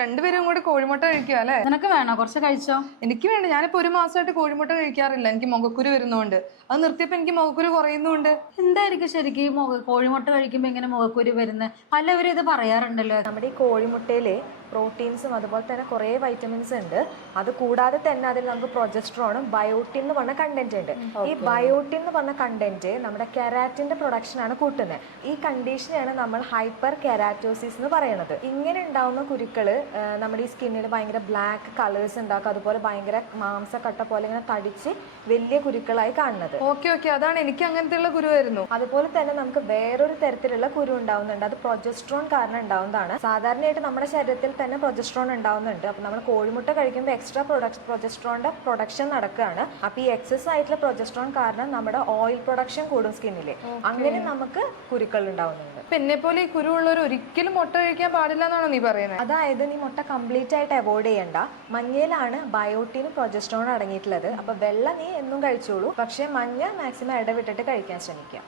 രണ്ടുപേരും കൂടി കോഴിമുട്ട കഴിക്കുക അല്ലേ? നിനക്ക് വേണോ? കുറച്ച് കഴിച്ചോ. എനിക്ക് വേണ്ട. ഞാനിപ്പോ ഒരു മാസമായിട്ട് കോഴിമുട്ട കഴിക്കാറില്ല. എനിക്ക് മുഖക്കുരു വരുന്നോണ്ട്. അത് നിർത്തിയപ്പോ എനിക്ക് മുഖക്കുരു കുറയുന്നുണ്ട്. എന്തായിരിക്കും ശരിക്കും ഈ കോഴിമുട്ട കഴിക്കുമ്പോ ഇങ്ങനെ മുഖക്കുരു വരുന്നത്? പലവരും ഇത് പറയാറുണ്ടല്ലോ. നമ്മുടെ ഈ കോഴിമുട്ടയിലെ പ്രോട്ടീൻസും അതുപോലെ തന്നെ കുറേ വൈറ്റമിൻസ് ഉണ്ട്. അത് കൂടാതെ തന്നെ അതിൽ നമുക്ക് പ്രൊജസ്ട്രോണും ബയോട്ടിൻ എന്ന് പറഞ്ഞ കണ്ടന്റ് ഉണ്ട്. ഈ ബയോട്ടിൻ എന്ന് പറഞ്ഞ കണ്ടന്റ് നമ്മുടെ കെരാറ്റിന്റെ പ്രൊഡക്ഷനാണ് കൂട്ടുന്നത്. ഈ കണ്ടീഷനെയാണ് നമ്മൾ ഹൈപ്പർ കെരാറ്റോസിസ് എന്ന് പറയുന്നത്. ഇങ്ങനെ ഉണ്ടാവുന്ന കുരുക്കള് നമ്മുടെ ഈ സ്കിന്നിൽ ഭയങ്കര ബ്ലാക്ക് കളേഴ്സ് ഉണ്ടാക്കും. അതുപോലെ ഭയങ്കര മാംസക്കട്ട പോലെ ഇങ്ങനെ തടിച്ച് വലിയ കുരുക്കളായി കാണുന്നത്. ഓക്കെ അതാണ് എനിക്ക് അങ്ങനത്തെ ഉള്ള കുരുവായിരുന്നു. അതുപോലെ തന്നെ നമുക്ക് വേറൊരു തരത്തിലുള്ള കുരു ഉണ്ടാവുന്നുണ്ട്. അത് പ്രൊജസ്ട്രോൺ കാരണം ഉണ്ടാവുന്നതാണ്. സാധാരണയായിട്ട് നമ്മുടെ ശരീരത്തിൽ തന്നെ പ്രൊജസ്ട്രോൺ ഉണ്ടാവുന്നുണ്ട്. അപ്പൊ നമ്മൾ കോഴിമുട്ട കഴിക്കുമ്പോൾ എക്സ്ട്രാ പ്രൊജസ്ട്രോണിന്റെ പ്രൊഡക്ഷൻ നടക്കുകയാണ്. അപ്പൊ ഈ എക്സസ് ആയിട്ടുള്ള പ്രൊജസ്ട്രോൺ കാരണം നമ്മുടെ ഓയിൽ പ്രൊഡക്ഷൻ കൂടും സ്കിന്നില്. അങ്ങനെ നമുക്ക് കുരുക്കൾ ഉണ്ടാവുന്നുണ്ട്. എന്നെ പോലെ ഈ കുരുവുള്ളവർ ഒരിക്കലും മുട്ട കഴിക്കാൻ പാടില്ല എന്നാണോ നീ പറയുന്നത്? അതായത് നീ മുട്ട കംപ്ലീറ്റ് ആയിട്ട് അവോയ്ഡ് ചെയ്യണ്ട. മഞ്ഞയിലാണ് ബയോട്ടിനും പ്രൊജസ്ട്രോൺ അടങ്ങിയിട്ടുള്ളത്. അപ്പൊ വെള്ള നീ എന്നും കഴിച്ചോളൂ. പക്ഷെ മഞ്ഞ മാക്സിമം ഇടവിട്ടിട്ട് കഴിക്കാൻ ശ്രമിക്കുക.